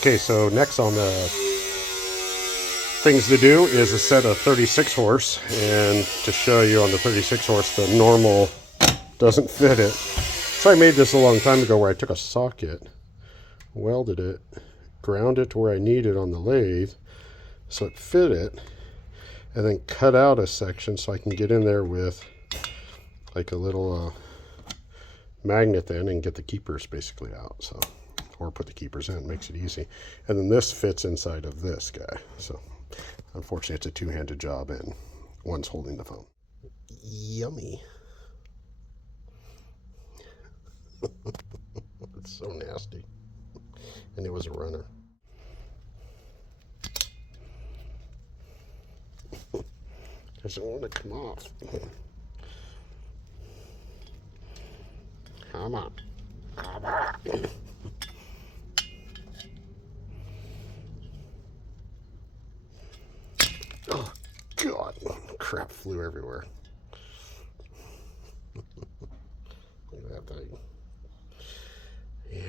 Okay, so next on the things to do is a set of 36 horse, and to show you on the 36 horse, the normal doesn't fit it. So I made this a long time ago where I took a socket, welded it, ground it to where I need it on the lathe so it fit it, and then cut out a section so I can get in there with like a little magnet then and get the keepers basically out. So, or put the keepers in, makes it easy. And then this fits inside of this guy. So unfortunately it's a two-handed job and one's holding the phone. Yummy. It's so nasty. And it was a runner. Doesn't want to come off. Come on. Come on. Oh, God. Crap flew everywhere. Look at that thing. Yeah.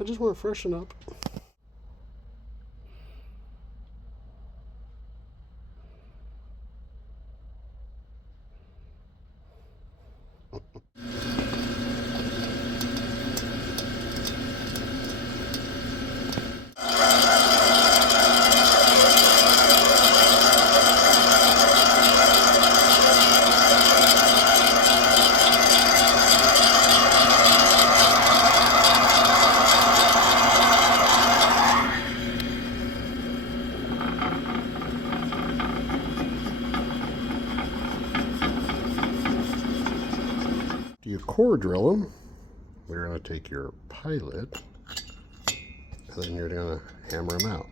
I just want to freshen up. You core drill them. We're going to take your pilot and then you're going to hammer them out.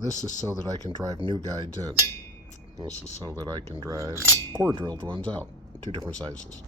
This is so that I can drive new guides in. This is so that I can drive core drilled ones out, two different sizes.